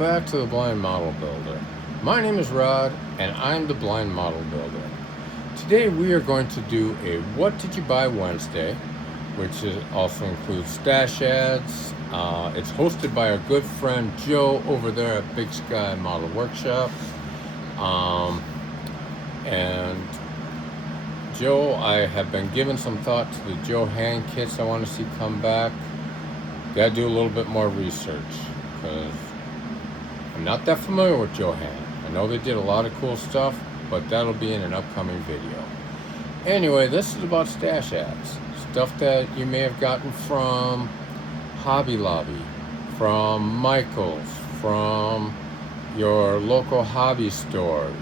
back to the Blind Model Builder. My name is Rod, and I'm the Blind Model Builder. Today we are going to do a What Did You Buy Wednesday, which also includes stash ads. It's hosted by our good friend Joe over there at Big Sky Model Workshop. And Joe, I have been giving some thought to the Joe hand kits I want to see come back. Gotta do a little bit more research because I'm not that familiar with Joe hand. I know they did a lot of cool stuff, but that'll be in an upcoming video. Anyway, this is about stash ads. Stuff that you may have gotten from Hobby Lobby, from Michael's, from your local hobby store,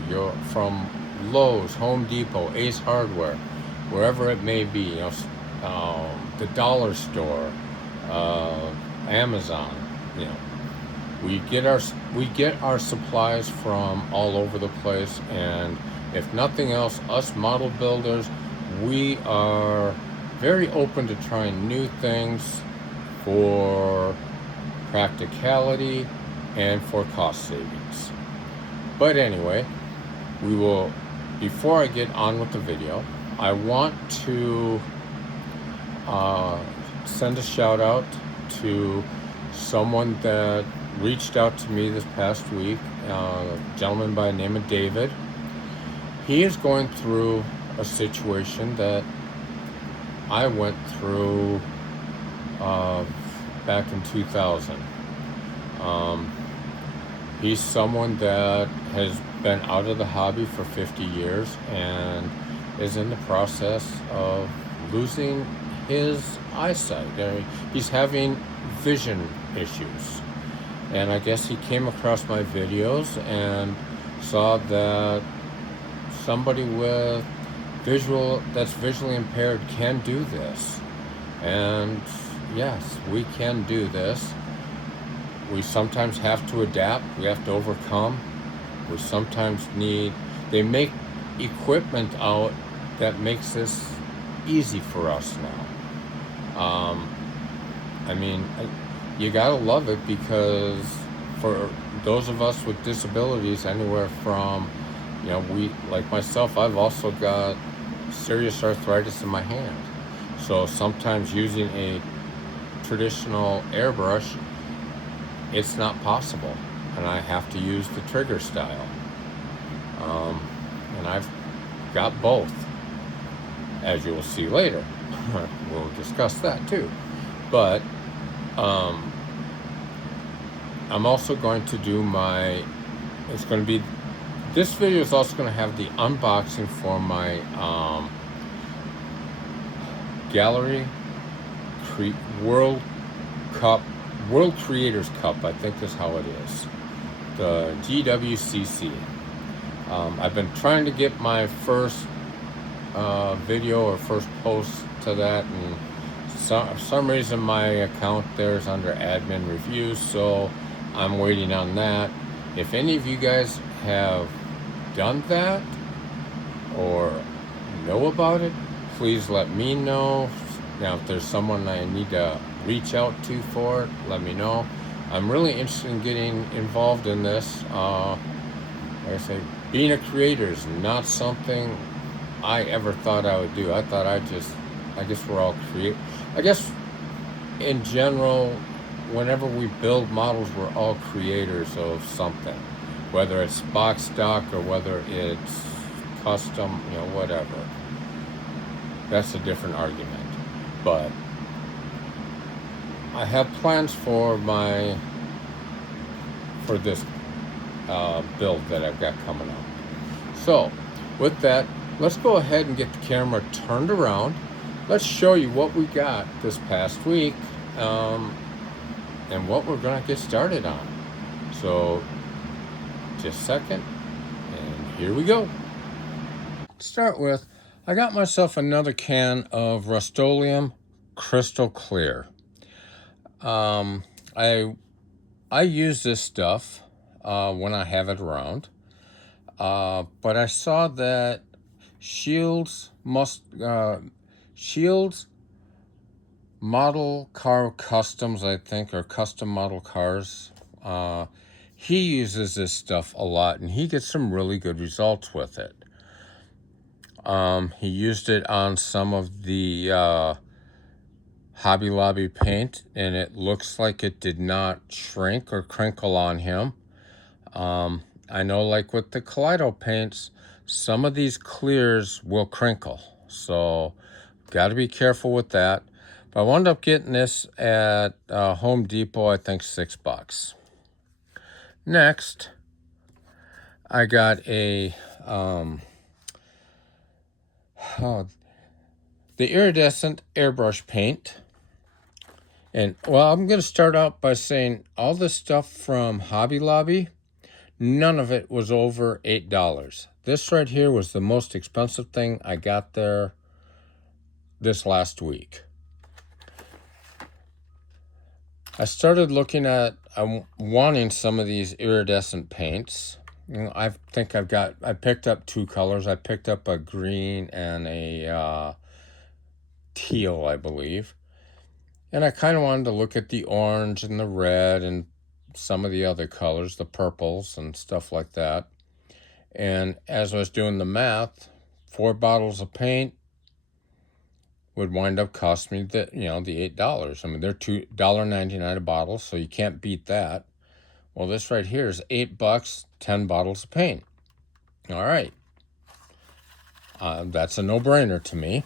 from Lowe's, Home Depot, Ace Hardware, wherever it may be, the dollar store, Amazon. We get our supplies from all over the place, and if nothing else, us model builders, we are very open to trying new things for practicality and for cost savings. But anyway, before I get on with the video, I want to send a shout out to someone that reached out to me this past week, a gentleman by the name of David. He is going through a situation that I went through back in 2000. He's someone that has been out of the hobby for 50 years and is in the process of losing his eyesight. He's having vision issues. And I guess he came across my videos and saw that somebody with that's visually impaired can do this. And yes, we can do this. We sometimes have to adapt, we have to overcome. We sometimes they make equipment out that makes this easy for us now. You gotta love it, because for those of us with disabilities, anywhere from, like myself, I've also got serious arthritis in my hand. So sometimes using a traditional airbrush, it's not possible, and I have to use the trigger style. And I've got both, as you will see later. We'll discuss that too. But I'm also going to do this video is also going to have the unboxing for my Gaahleri World Creators Cup, I think is how it is. The GWCC. I've been trying to get my first video or first post to that, and for some reason my account there is under admin reviews, so I'm waiting on that. If any of you guys have done that or know about it, please let me know. Now, if there's someone I need to reach out to for it, let me know. I'm really interested in getting involved in this. Like I say, being a creator is not something I ever thought I would do. I guess we're all I guess in general, whenever we build models, we're all creators of something, whether it's box stock or whether it's custom, whatever. That's a different argument. But I have plans for this build that I've got coming up. So with that, let's go ahead and get the camera turned around. Let's show you what we got this past week, and what we're gonna get started on. So just a second, and here we go. To start with, I got myself another can of Rust-Oleum Crystal Clear. I use this stuff when I have it around, but I saw that Shields Model Car Customs, I think, or Custom Model Cars, he uses this stuff a lot, and he gets some really good results with it. He used it on some of the Hobby Lobby paint, and it looks like it did not shrink or crinkle on him. I know, like with the Kaleido paints, some of these clears will crinkle, so got to be careful with that. But I wound up getting this at Home Depot, I think $6. Next, I got a the iridescent airbrush paint. And, well, I'm going to start out by saying all this stuff from Hobby Lobby, none of it was over $8. This right here was the most expensive thing I got there this last week. I started looking at, I'm wanting some of these iridescent paints. You know, I picked up two colors. I picked up a green and a teal, I believe. And I kind of wanted to look at the orange and the red and some of the other colors, the purples and stuff like that. And as I was doing the math, 4 bottles of paint would wind up costing me the $8. I mean, they're $2.99 a bottle, so you can't beat that. Well, this right here is $8, 10 bottles of paint. All right. That's a no-brainer to me.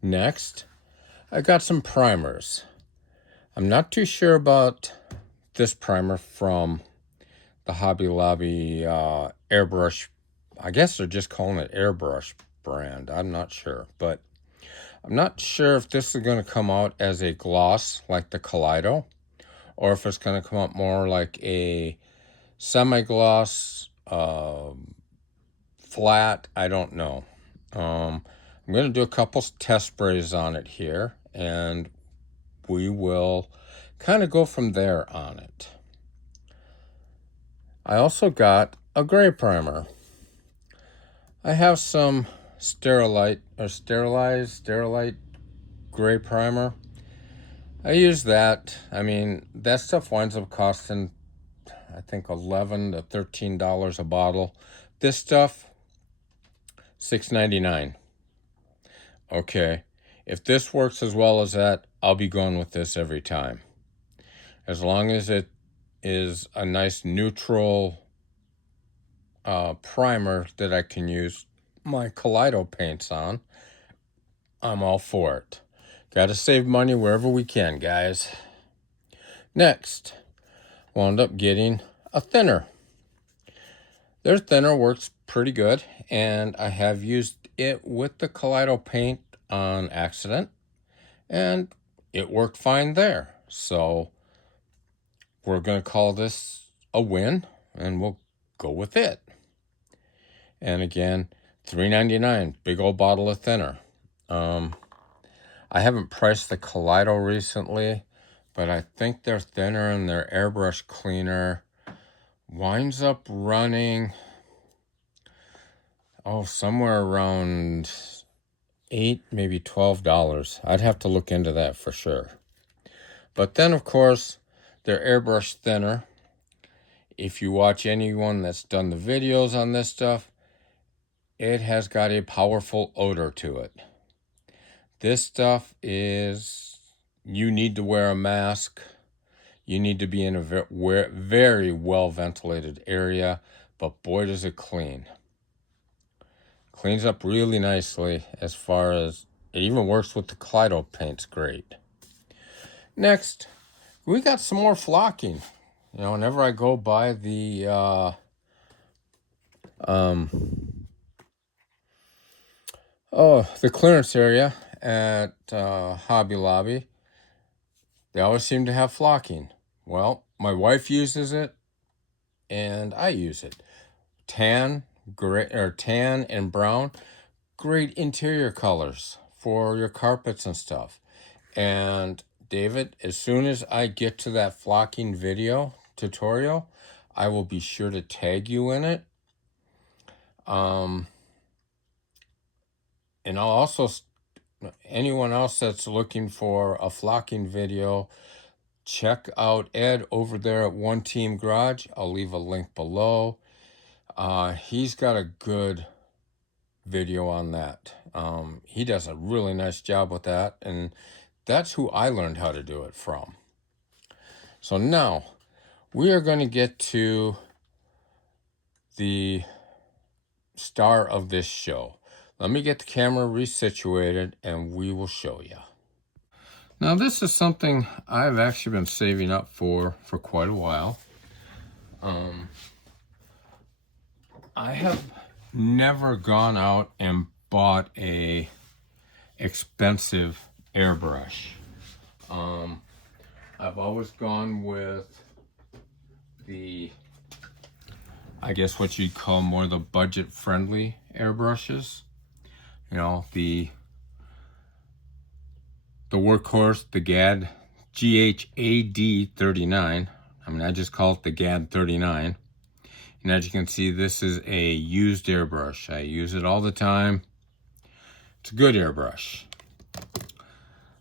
Next, I got some primers. I'm not too sure about this primer from the Hobby Lobby airbrush. I guess they're just calling it airbrush brand. I'm not sure. But I'm not sure if this is going to come out as a gloss like the Kaleido, or if it's going to come out more like a semi-gloss, flat. I don't know. I'm going to do a couple test sprays on it here, and we will kind of go from there on it. I also got a gray primer. I have some sterilite gray primer. I use that. I mean, that stuff winds up costing, I think, $11 to $13 a bottle. This stuff, $6.99. Okay, if this works as well as that, I'll be going with this every time. As long as it is a nice neutral primer that I can use my Kaleido paints on, I'm all for it. Got to save money wherever we can, guys. Next, wound up getting a thinner. Their thinner works pretty good, and I have used it with the Kaleido paint on accident, and it worked fine there. So we're going to call this a win, and we'll go with it. And again, $3.99, big old bottle of thinner. I haven't priced the Kaleido recently, but I think their thinner and their airbrush cleaner winds up running, somewhere around $8, maybe $12. I'd have to look into that for sure. But then, of course, their airbrush thinner, if you watch anyone that's done the videos on this stuff, it has got a powerful odor to it. This stuff is, you need to wear a mask. You need to be in a very well-ventilated area, but boy, does it clean. Cleans up really nicely, as far as, it even works with the Kaleido paints great. Next, we got some more flocking. You know, whenever I go by the the clearance area at Hobby Lobby, they always seem to have flocking. Well, my wife uses it, and I use it. Tan and brown, great interior colors for your carpets and stuff. And David, as soon as I get to that flocking video tutorial, I will be sure to tag you in it. And I'll also, anyone else that's looking for a flocking video, check out Ed over there at One Team Garage. I'll leave a link below. He's got a good video on that. He does a really nice job with that, and that's who I learned how to do it from. So now we are going to get to the star of this show. Let me get the camera resituated and we will show you. Now this is something I've actually been saving up for quite a while. I have never gone out and bought a expensive airbrush. I've always gone with the, I guess what you'd call more the budget-friendly airbrushes. You know, the workhorse, the GHAD 39. I mean, I just call it the GAD 39. And as you can see, this is a used airbrush. I use it all the time. It's a good airbrush.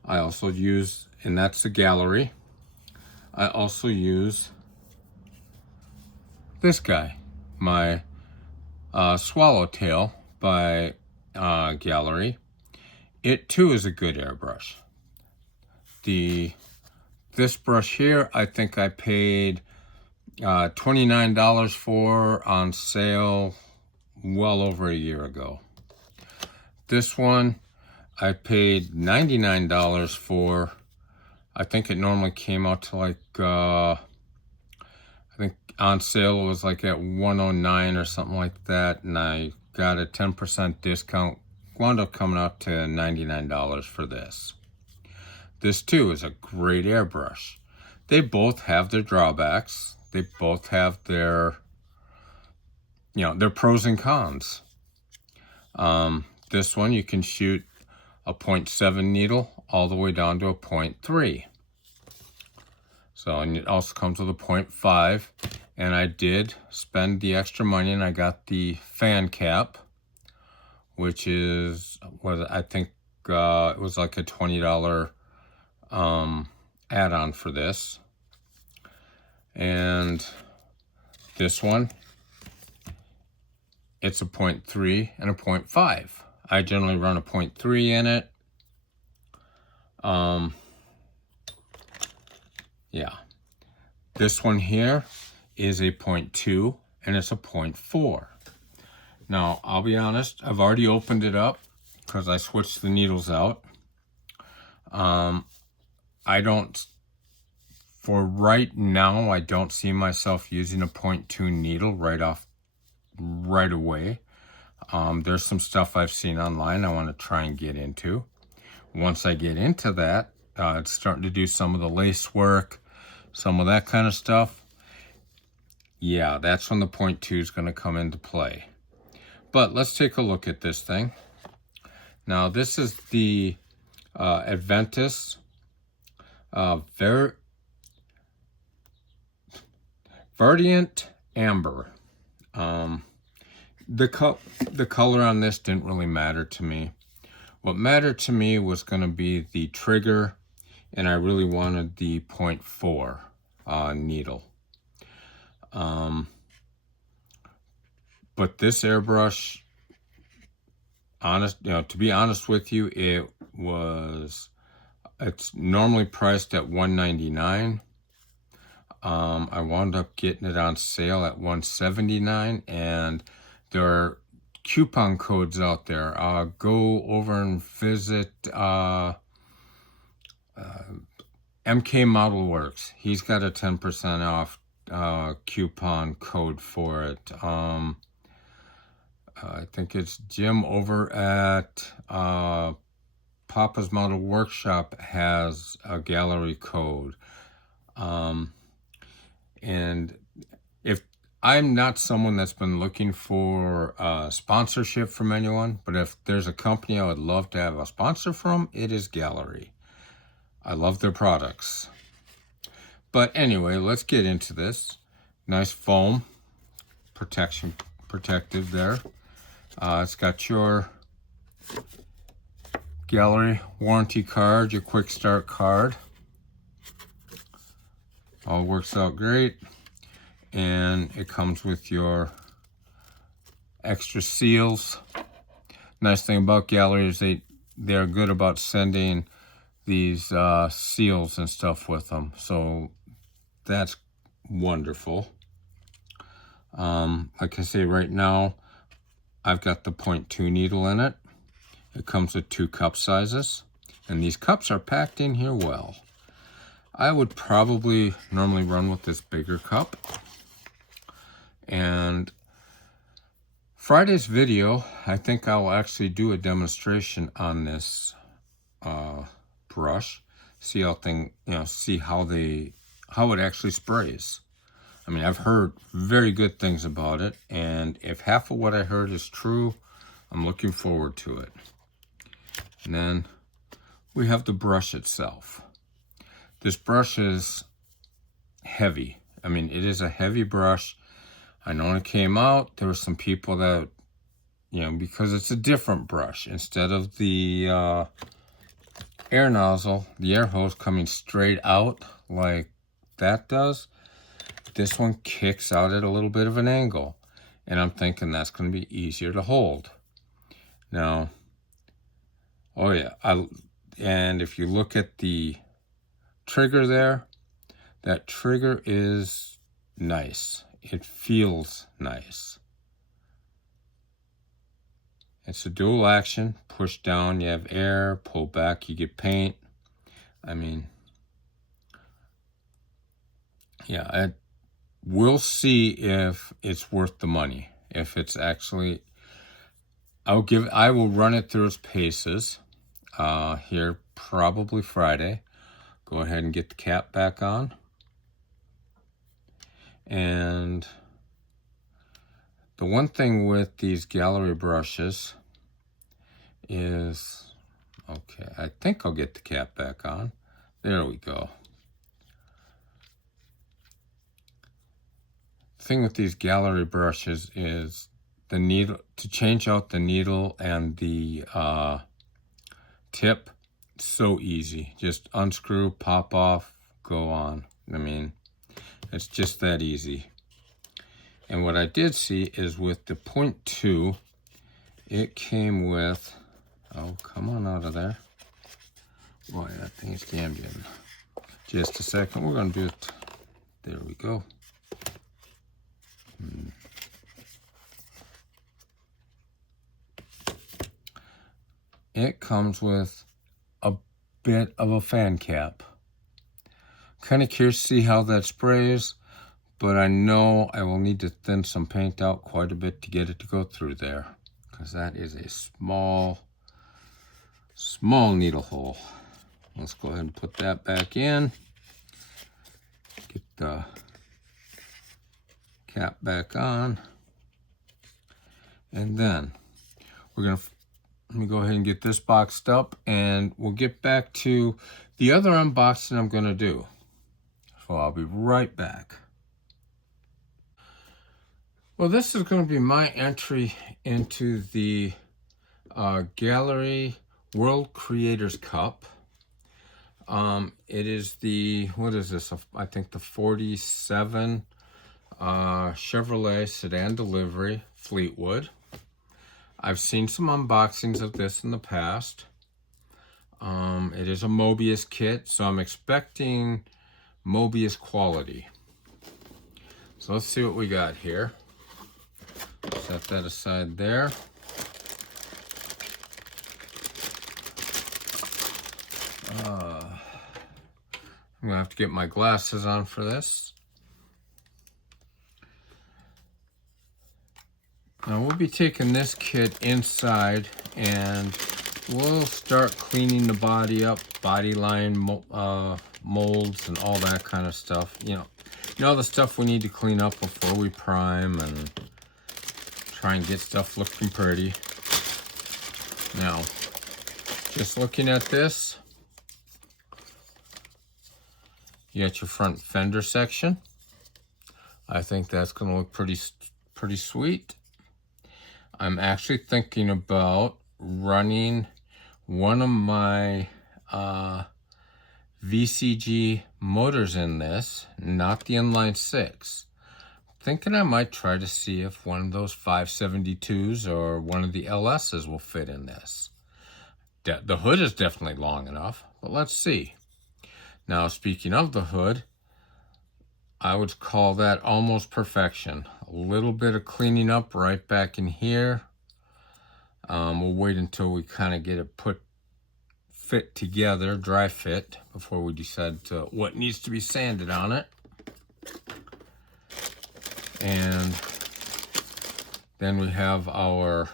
I also use, and that's the Gaahleri. I also use this guy, my Swallowtail by Gaahleri. It too is a good airbrush. This brush here, I think I paid $29 for on sale well over a year ago. This one I paid $99 for. I think it normally came out to like I think on sale it was like at $109 or something like that, and I got a 10% discount. Wound up coming out to $99 for this. This too is a great airbrush. They both have their drawbacks. They both have their, their pros and cons. This one you can shoot a 0.7 needle all the way down to a 0.3. So, and it also comes with a 0.5. And I did spend the extra money and I got the fan cap, which is, I think it was like a $20 add-on for this. And this one, it's a 0.3 and a 0.5. I generally run a 0.3 in it. Yeah. This one here is a 0.2 and it's a 0.4. Now, I'll be honest, I've already opened it up because I switched the needles out. For right now, I don't see myself using a 0.2 needle right away. There's some stuff I've seen online I want to try and get into. Once I get into that, it's starting to do some of the lace work, some of that kind of stuff. Yeah, that's when the 0.2 is going to come into play. But let's take a look at this thing. Now, this is the Adventus Verdant Amber. The color on this didn't really matter to me. What mattered to me was going to be the trigger, and I really wanted the 0.4 needle. But this airbrush, to be honest with you, it's normally priced at $199. I wound up getting it on sale at $179, and there are coupon codes out there. Go over and visit MK Model Works. He's got a 10% off coupon code for it. I think it's Jim over at Papa's Model Workshop has a Gaahleri code. And if I'm not someone that's been looking for sponsorship from anyone, but if there's a company I would love to have a sponsor from, it is Gaahleri. I love their products. But anyway, let's get into this. Nice foam protective there. It's got your Gaahleri warranty card, your quick start card. All works out great. And it comes with your extra seals. Nice thing about Gaahleri is they're good about sending these seals and stuff with them. So that's wonderful. Like I say, right now, I've got the 0.2 needle in it. It comes with 2 cup sizes. And these cups are packed in here well. I would probably normally run with this bigger cup. And Friday's video, I think I'll actually do a demonstration on this brush. See how how it actually sprays. I mean, I've heard very good things about it, and if half of what I heard is true, I'm looking forward to it. And then we have the brush itself. This brush is heavy. I mean, it is a heavy brush. I know when it came out, there were some people that, because it's a different brush. Instead of the air nozzle, the air hose coming straight out like that does, this one kicks out at a little bit of an angle. And I'm thinking that's going to be easier to hold. Now, oh yeah, and if you look at the trigger there, that trigger is nice. It feels nice. It's a dual action. Push down, you have air. Pull back, you get paint. I mean, yeah, we'll see if it's worth the money. If it's actually, I will run it through its paces here probably Friday. Go ahead and get the cap back on. And the one thing with these Gaahleri brushes is, okay, I think I'll get the cap back on. There we go. The thing with these Gaahleri brushes is the needle, to change out the needle and the tip, so easy. Just unscrew, pop off, go on. I mean, it's just that easy. And what I did see is with the 0.2, it came with, oh, come on out of there. Boy, that thing's jammed in. Just a second, we're gonna do it. There we go. It comes with a bit of a fan cap. Kind of curious to see how that sprays, but I know I will need to thin some paint out quite a bit to get it to go through there, because that is a small needle hole. Let's go ahead and put that back in. Get the cap back on. And then let me go ahead and get this boxed up, and we'll get back to the other unboxing I'm going to do. So I'll be right back. Well, this is going to be my entry into the Gaahleri World Creators Cup. It is the, what is this? I think the 47 Chevrolet sedan delivery Fleetwood. I've seen some unboxings of this in the past. It is a Mobius kit, so I'm expecting Mobius quality. So let's see what we got here. Set that aside there. I'm gonna have to get my glasses on for this. Now we'll be taking this kit inside and we'll start cleaning the body up, body line molds and all that kind of stuff. You know the stuff we need to clean up before we prime and try and get stuff looking pretty. Now, just looking at this, you got your front fender section. I think that's going to look pretty sweet. I'm actually thinking about running one of my VCG motors in this, not the inline 6. Thinking I might try to see if one of those 572s or one of the LSs will fit in this. The hood is definitely long enough, but let's see. Now, speaking of the hood, I would call that almost perfection. A little bit of cleaning up right back in here. We'll wait until we kind of get it fit together, dry fit, before we decide what needs to be sanded on it. And then we have our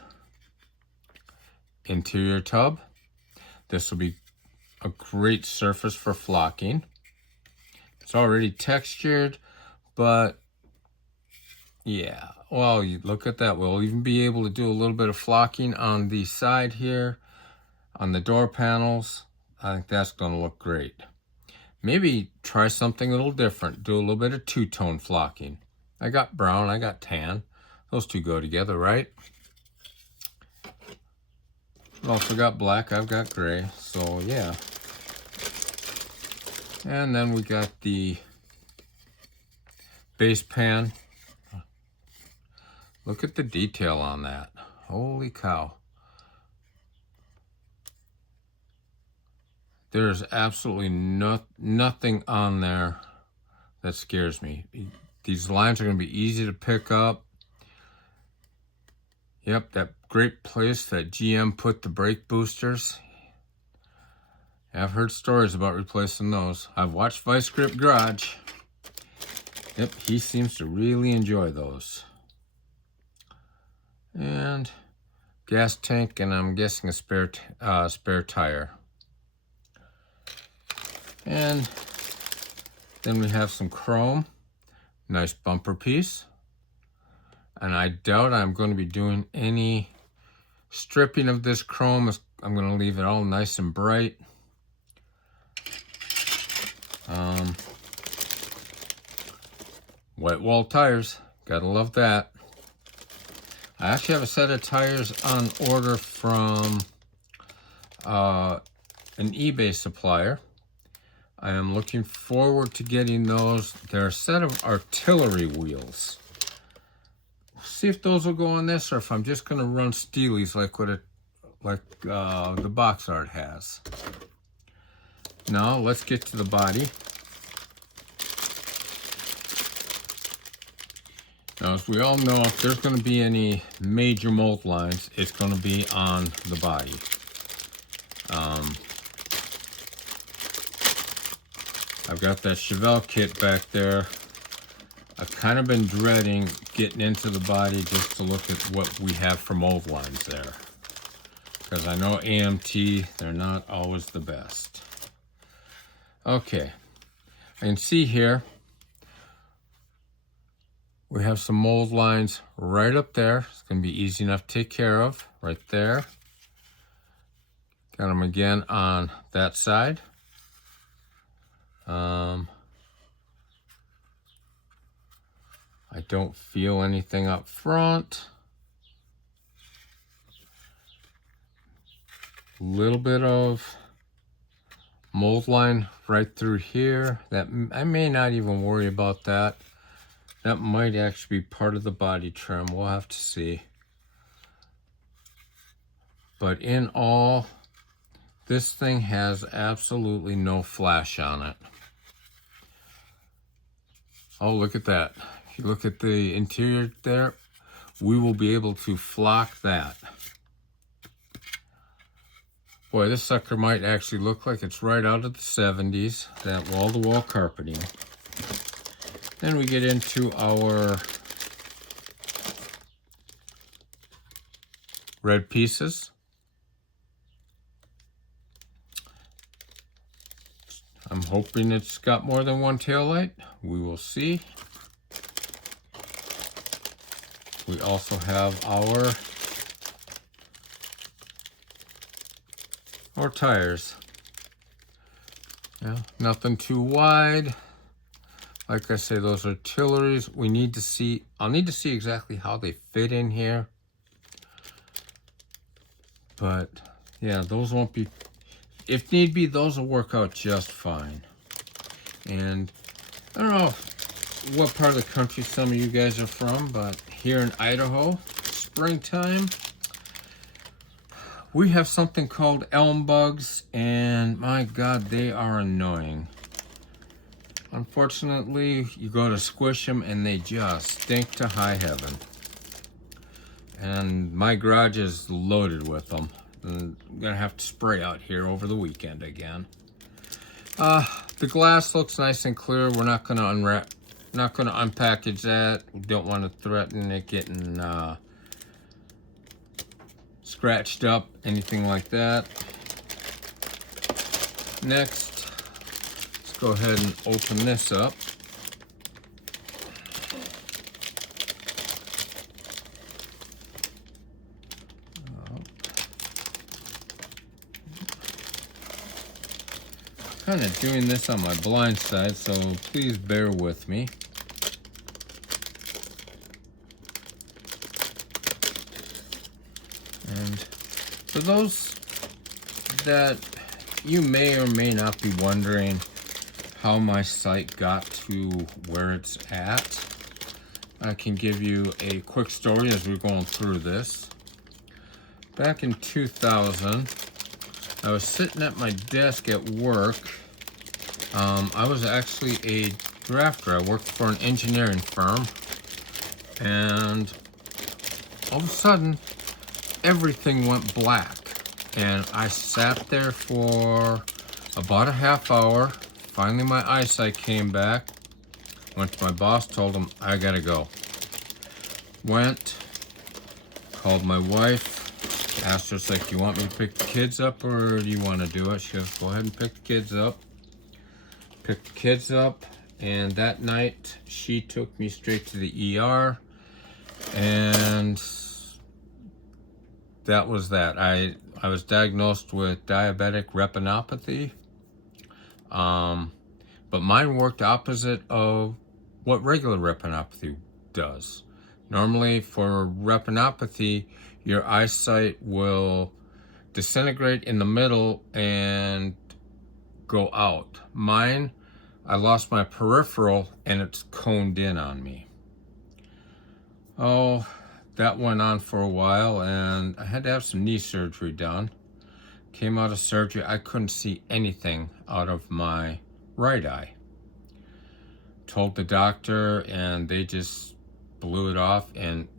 interior tub. This will be a great surface for flocking. It's already textured, but yeah, well, you look at that. We'll even be able to do a little bit of flocking on the side here, on the door panels. I think that's going to look great. Maybe try something a little different. Do a little bit of two-tone flocking. I got brown, I got tan. Those two go together, right? I've also got black, I've got gray, so yeah. And then we got the base pan. Look at the detail on that. Holy cow. There's absolutely nothing on there that scares me. These lines are going to be easy to pick up. Yep, that great place that GM put the brake boosters. I've heard stories about replacing those. I've watched Vice Grip Garage. Yep, he seems to really enjoy those. And gas tank, and I'm guessing a spare tire. And then we have some chrome. Nice bumper piece. And I doubt I'm going to be doing any stripping of this chrome. I'm going to leave it all nice and bright. White wall tires. Gotta love that. I actually have a set of tires on order from an eBay supplier. I am looking forward to getting those. They're a set of artillery wheels. We'll see if those will go on this, or if I'm just going to run Steelies like the box art has. Now let's get to the body. Now, as we all know, if there's going to be any major mold lines, it's going to be on the body. I've got that Chevelle kit back there. I've kind of been dreading getting into the body just to look at what we have for mold lines there. Because I know AMT, they're not always the best. Okay, I can see here we have some mold lines right up there. It's going to be easy enough to take care of right there. Got them again on that side. I don't feel anything up front. A little bit of mold line right through here. That I may not even worry about that. That might actually be part of the body trim. We'll have to see. But in all, this thing has absolutely no flash on it. Oh, look at that. If you look at the interior there, we will be able to flock that. Boy, this sucker might actually look like it's right out of the 70s, that wall-to-wall carpeting. Then we get into our red pieces. I'm hoping it's got more than one taillight. We will see. We also have our tires. Yeah, nothing too wide. Like I say, those artilleries, we need to see, I'll need to see exactly how they fit in here. But yeah, those won't be if need be, those will work out just fine. And I don't know what part of the country some of you guys are from, but here in Idaho, springtime, we have something called elm bugs, and my God, they are annoying. Unfortunately, you go to squish them and they just stink to high heaven. And my garage is loaded with them. And I'm gonna have to spray out here over the weekend again. The glass looks nice and clear. We're not gonna unpackage that. We don't want to threaten it getting scratched up, anything like that. Next, let's go ahead and open this up. Kind of doing this on my blind side, so please bear with me. And for those that you may or may not be wondering how my site got to where it's at, I can give you a quick story as we're going through this. Back in 2000, I was sitting at my desk at work. I was actually a drafter. I worked for an engineering firm, and all of a sudden, everything went black. And I sat there for about a half hour. Finally, my eyesight came back. Went to my boss, told him, I gotta go. Went, called my wife, asked her, like, you want me to pick the kids up or do you want to do it? She goes, go ahead and pick the kids up. Picked the kids up, and that night she took me straight to the ER, and that was that. I was diagnosed with diabetic retinopathy, but mine worked opposite of what regular retinopathy does. Normally for retinopathy, your eyesight will disintegrate in the middle and go out. Mine, I lost my peripheral and it's coned in on me. Oh, that went on for a while, and I had to have some knee surgery done. Came out of surgery, I couldn't see anything out of my right eye. Told the doctor and they just blew it off. And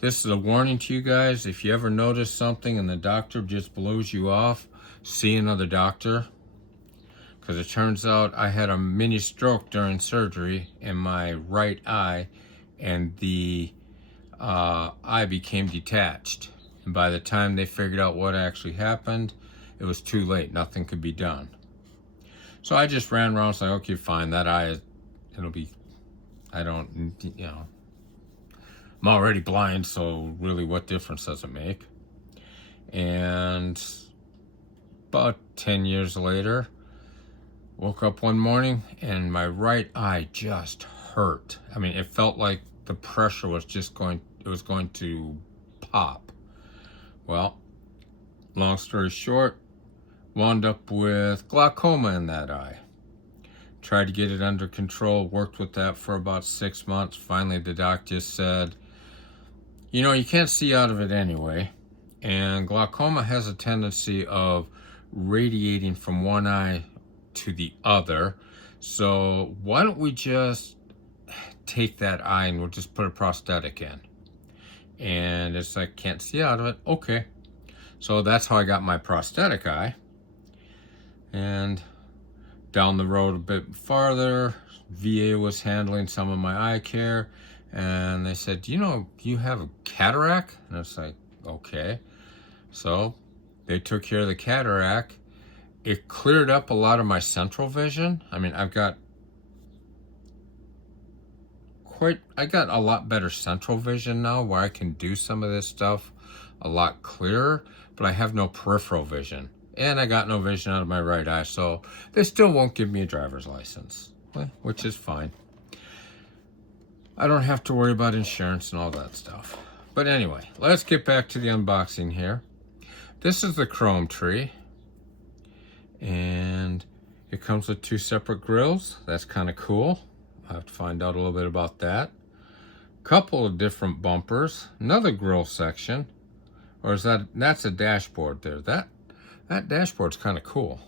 this is a warning to you guys. If you ever notice something and the doctor just blows you off, see another doctor. Because it turns out I had a mini stroke during surgery in my right eye, and the eye became detached. And by the time they figured out what actually happened, it was too late. Nothing could be done. So I just ran around and said, okay, fine, that eye, it'll be, I don't, you know, I'm already blind, so really what difference does it make? And about 10 years later, woke up one morning and my right eye just hurt. I mean, it felt like the pressure was just going to pop. Well, long story short, wound up with glaucoma in that eye. Tried to get it under control, worked with that for about 6 months. Finally, the doc just said, you know, you can't see out of it anyway. And glaucoma has a tendency of radiating from one eye to the other. So why don't we just take that eye and we'll just put a prosthetic in? And it's like, can't see out of it. Okay. So that's how I got my prosthetic eye. And down the road a bit farther, VA was handling some of my eye care, and they said, you know, you have a cataract? And it's like, okay. So they took care of the cataract. It cleared up a lot of my central vision. I mean, I got a lot better central vision now, where I can do some of this stuff a lot clearer, but I have no peripheral vision. And I got no vision out of my right eye, so they still won't give me a driver's license, which is fine. I don't have to worry about insurance and all that stuff. But anyway, let's get back to the unboxing here. This is the chrome tree. And it comes with 2 separate grills. That's kind of cool. I'll have to find out a little bit about that. Couple of different bumpers, another grill section, or is that's a dashboard there. That dashboard's kind of cool.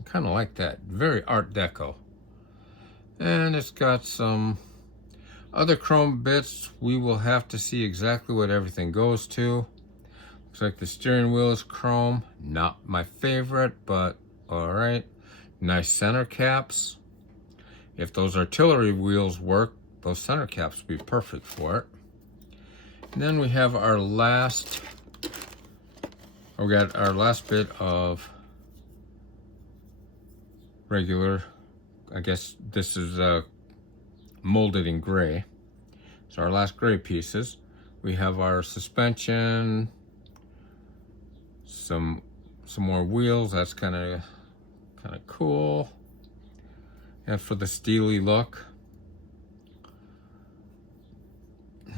I kind of like that. Very Art Deco. And it's got some other chrome bits. We will have to see exactly what everything goes to. Looks like the steering wheel is chrome. Not my favorite, but all right. Nice center caps. If those artillery wheels work, those center caps would be perfect for it. And then we have our last, we got our last bit of regular, I guess this is molded in gray. So our last gray pieces. We have our suspension, some more wheels. That's kind of cool. And for the steely look,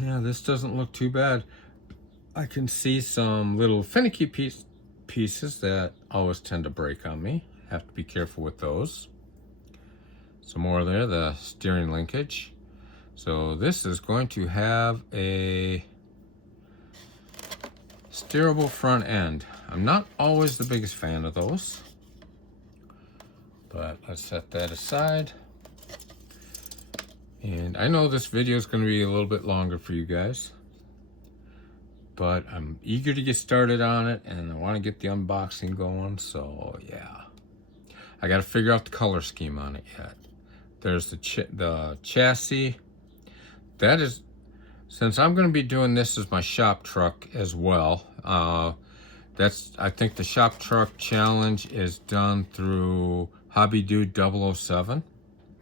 yeah, this doesn't look too bad. I can see some little finicky pieces that always tend to break on me. Have to be careful with those. Some more there, the steering linkage. So this is going to have a steerable front end. I'm not always the biggest fan of those, but let's set that aside. And I know this video is going to be a little bit longer for you guys, but I'm eager to get started on it and I want to get the unboxing going. So yeah, I got to figure out the color scheme on it yet. There's the chassis. That is, since I'm going to be doing this as my shop truck as well, I think the shop truck challenge is done through Wdybw 007.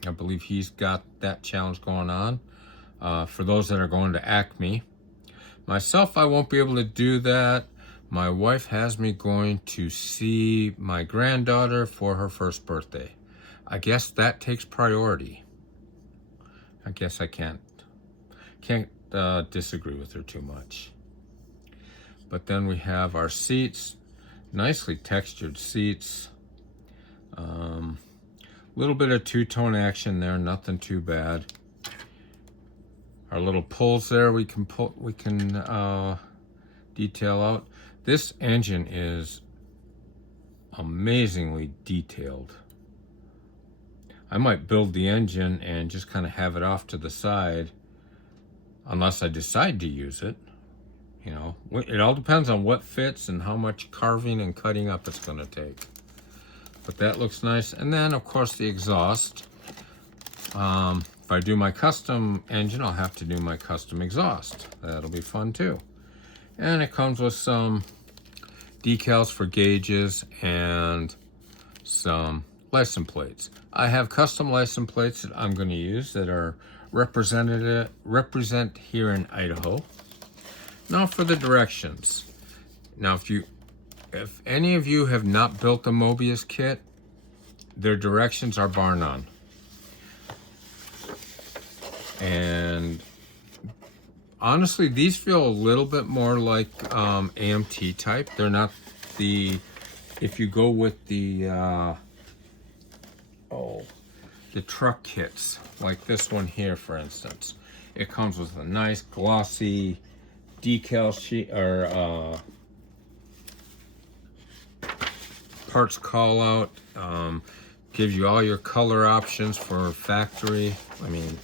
I believe he's got that challenge going on for those that are going to Acme. Myself, I won't be able to do that. My wife has me going to see my granddaughter for her first birthday. I guess that takes priority. I guess I can't disagree with her too much. But then we have our seats, nicely textured seats. Little bit of two-tone action there, nothing too bad. Our little pulls there we can detail out. This engine is amazingly detailed. I might build the engine and just kind of have it off to the side unless I decide to use it. You know, it all depends on what fits and how much carving and cutting up it's going to take. But that looks nice. And then, of course, the exhaust. If I do my custom engine, I'll have to do my custom exhaust. That'll be fun, too. And it comes with some decals for gauges and some license plates. I have custom license plates that I'm going to use that are represent here in Idaho. Now for the directions. Now, if any of you have not built a Mobius kit, their directions are bar none. And honestly, these feel a little bit more like AMT type. They're not if you go with the truck kits, like this one here, for instance, it comes with a nice glossy decal sheet or parts call out, gives you all your color options for factory. I mean,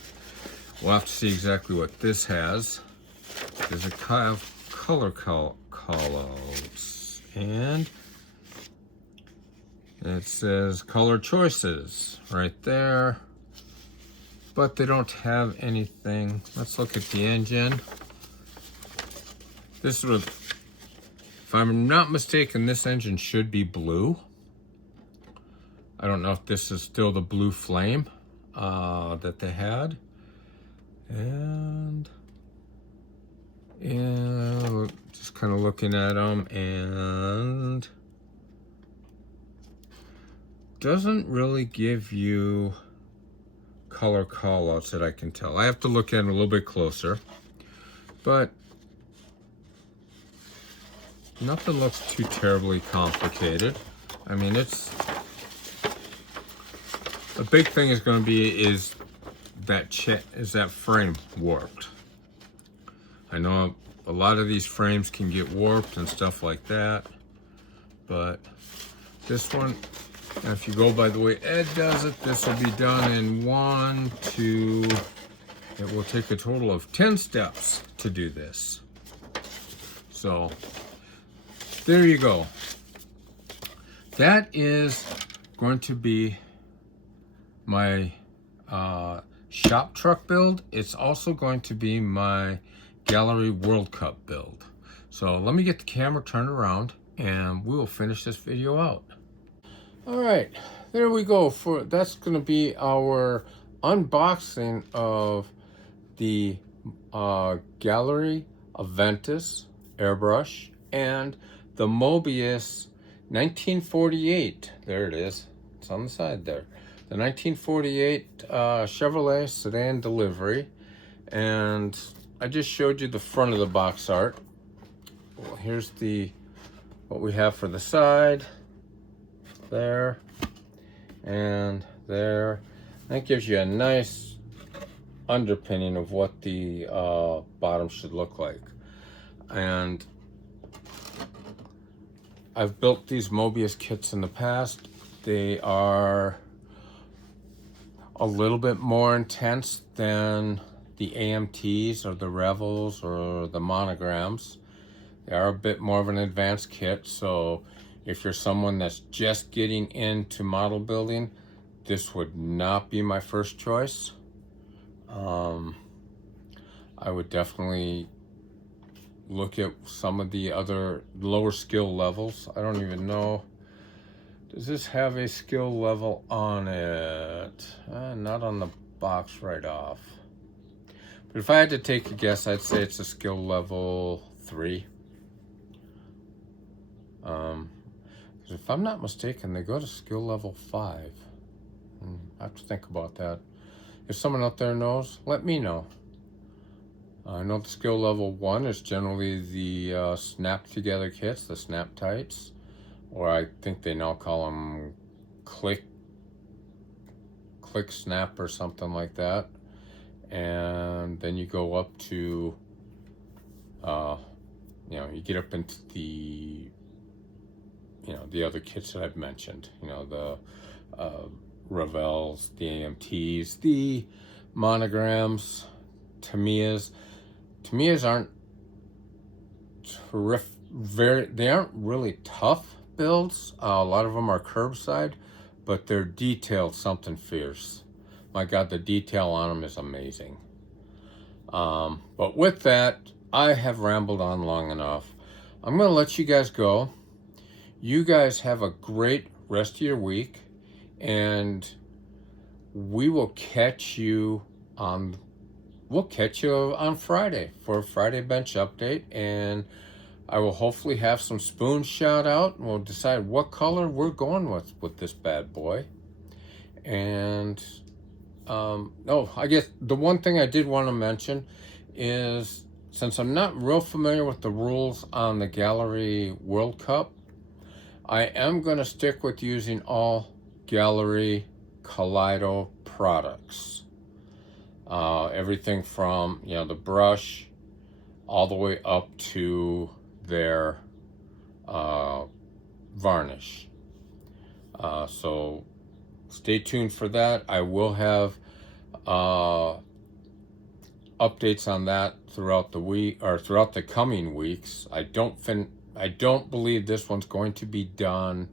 we'll have to see exactly what this has. There's a color call outs, and it says color choices right there, but they don't have anything. Let's look at the engine. This was, if I'm not mistaken, this engine should be blue. I don't know if this is still the blue flame that they had. And yeah, just kind of looking at them, and doesn't really give you color callouts that I can tell. I have to look at it a little bit closer, but nothing looks too terribly complicated. I mean, it's the big thing is going to be is that frame warped. I know a lot of these frames can get warped and stuff like that, but this one, if you go by the way Ed does it, this will be done in it will take a total of 10 steps to do this. So there you go. That is going to be my shop truck build. It's also going to be my Gaahleri World Cup build. So let me get the camera turned around and we will finish this video out. All right, there we go. That's going to be our unboxing of the Gaahleri Adventus airbrush and the Mobius 1948. There it is. It's on the side there. The 1948 Chevrolet sedan delivery. And I just showed you the front of the box art. Well, here's what we have for the side. There and there. That gives you a nice underpinning of what the bottom should look like. And I've built these Mobius kits in the past. They are a little bit more intense than the AMTs or the Revels or the Monograms. They are a bit more of an advanced kit, so if you're someone that's just getting into model building, this would not be my first choice. I would definitely look at some of the other lower skill levels. I don't even know. Does this have a skill level on it? Not on the box right off. But if I had to take a guess, I'd say it's a skill level 3. If I'm not mistaken, they go to skill level 5. I have to think about that. If someone out there knows, let me know. I know the skill level 1 is generally the snap together kits, the snap tights, or I think they now call them click snap or something like that. And then you go up to, you get up into the, the other kits that I've mentioned, the Revels, the AMTs, the Monograms, Tamiyas. Tamiyas aren't they aren't really tough builds. A lot of them are curbside, but they're detailed something fierce. My God, the detail on them is amazing. But with that, I have rambled on long enough. I'm going to let you guys go. You guys have a great rest of your week, and we will catch you on Friday for a Friday bench update, and I will hopefully have some spoons shout out, and we'll decide what color we're going with this bad boy. And I guess the one thing I did want to mention is, since I'm not real familiar with the rules on the Gaahleri World Cup, I am going to stick with using all Gaahleri Kaleido products. Everything from, the brush all the way up to their varnish. So stay tuned for that. I will have updates on that throughout the week, or throughout the coming weeks. I don't believe this one's going to be done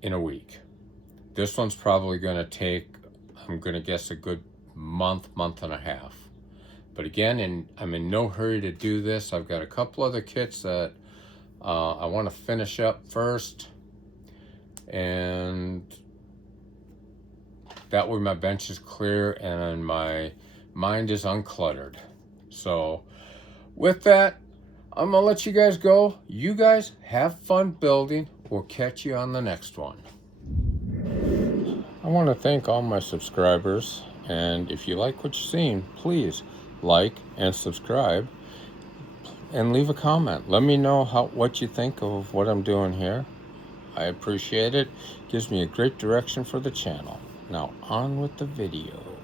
in a week. This one's probably going to take, I'm going to guess, a good month and a half. But again, I'm in no hurry to do this. I've got a couple other kits that I want to finish up first, and that way my bench is clear and my mind is uncluttered. So with that, I'm gonna let you guys go. You guys have fun building. We'll catch you on the next one. I want to thank all my subscribers, and if you like what you're seeing, please like and subscribe and leave a comment. Let me know what you think of what I'm doing here. I appreciate it. Gives me a great direction for the channel. Now on with the video.